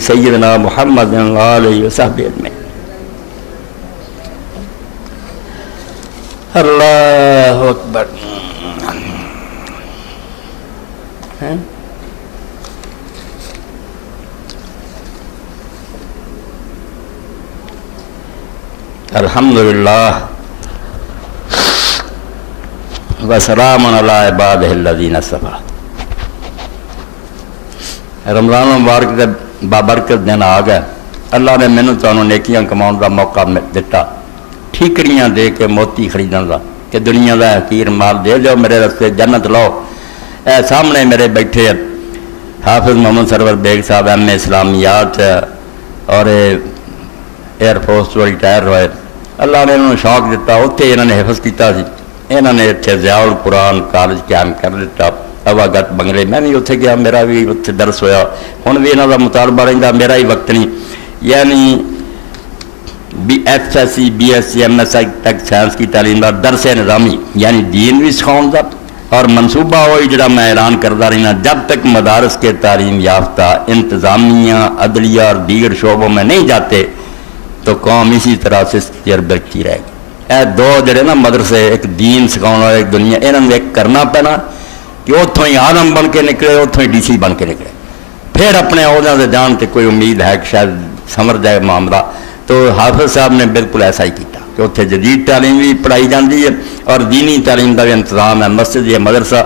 سیدنا محمد علیہ وسلم اجمعین۔ اللہ اکبر۔ الحمدللہ وسلام علی عبادہ الذین اصطفیٰ۔ رمضان مبارک دے بابرکت دن آ گئے۔ اللہ نے مینوں تانوں نیکیاں کماؤن دا موقع دتا، ٹھیکریاں دے کے موتی خریدن دا کہ دنیا دا حقیر مال دے جاؤ میرے رستے جنت لاؤ۔ اے سامنے میرے بیٹھے حافظ محمد سرور بیگ صاحب ایم اے اسلامیات اور ایئر فورس تو ریٹائر ہوئے۔ اللہ نے انہوں نے شوق دیتا، اتنے انہوں نے حفظ کیتا سی، انہوں نے اتنے ضیاء القرآن کالج قائم کر دیتا اواگت بنگلے۔ میں بھی اتنے گیا، میرا بھی اتنے درس ہویا، ہن بھی انہوں کا مطالبہ رہتا، میرا ہی وقت نہیں۔ یعنی F S C B S C M S I تک سائنس کی تعلیم کا درس نظامی یعنی دین بھی سکھاؤں گا، اور منصوبہ وہی جڑا میں اعلان کرتا رہنا، جب تک مدارس کے تعلیم یافتہ انتظامیہ عدلیہ اور دیگر شعبوں میں نہیں جاتے تو قوم اسی طرح سے برکتی رہے گی۔ اے دو جڑے نا مدرسے، ایک دین سکھاؤ اور ایک دنیا، انہوں نے ایک کرنا پینا کہ اتوں ہی عالم بن کے نکلے، اتوں ہی ڈی سی بن کے نکلے، پھر اپنے عہدوں سے جان کے کوئی امید ہے کہ شاید سمر جائے معاملہ۔ تو حافظ صاحب نے بالکل ایسا ہی کیا کہ اتنے جدید تعلیم بھی پڑھائی جاتی ہے اور دینی تعلیم کا بھی انتظام ہے، مسجد ہے، مدرسہ۔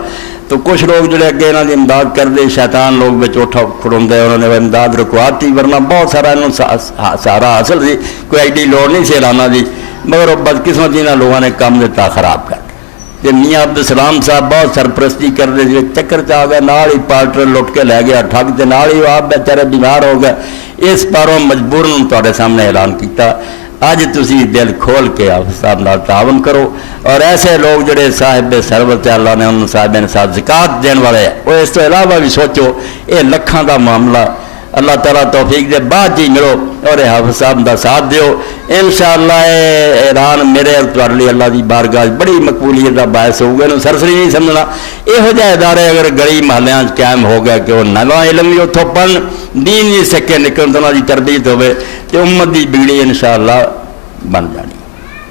تو کچھ لوگ جڑے اگے انہوں کی امداد کرتے، شیطان لوگ بچ اٹھا کھڑوندے، انہوں نے امداد رکواتی، ورنہ بہت سارا انہوں سہارا حاصل سی، کوئی ایڈی لوڑ نہیں سی اعلانہ دی، مگر وہ بدقسمتی انہوں لوگوں نے کام دیتا خراب کر کے۔ میاں عبدالسلام صاحب بہت سرپرستی کرتے تھے، چکر چ آ گئے، نال ہی پارٹر لٹ کے لے گیا ٹھگ کے، نال ہی آپ بیچارے بیمار ہو گئے۔ اس پاروں مجبور تواڈے سامنے اعلان کیتا، اج تسی دل کھول کے حافظ صاحب نال تعاون کرو، اور ایسے لوگ جڑے صاحب سربت اللہ نے ان صاحب نے ساتھ زکات دین والے ہیں، وہ اس تو علاوہ بھی سوچو، یہ لکھاں دا معاملہ اللہ تعالیٰ توفیق دے بعد جی ملو اور حافظ صاحب دا ساتھ دیو، انشاءاللہ اعلان میرے اور لیے اللہ دی بارگاہ بڑی مقبولیت دا باعث ہوگا۔ انہوں سرسری نہیں سمجھنا، یہو جہ ادارے اگر گلی محلیاں قائم ہو گیا کہ وہ نواں علم بھی اتوں پڑھن، دین بھی سکے نکلن، تو انہوں کی تربیت ہوئے تو امت دی بگڑی انشاءاللہ بن جانی۔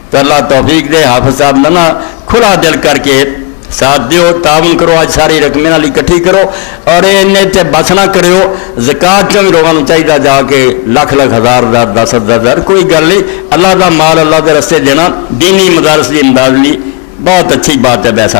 تو اللہ توفیق دے، حافظ صاحب نا کھلا دل کر کے ساتھ دیو، تعاون کرو، آج ساری رقمیں نال اکٹھی کرو، اور انہیں بس نہ کرو۔ زکات چوں بھی لوگوں چاہیے جا کے لکھ لکھ ہزار ہزار 10,000 کوئی گل نہیں، اللہ دا مال اللہ دے رستے دینا، دینی مدارس کی امداد لی بہت اچھی بات ہے۔ ویسا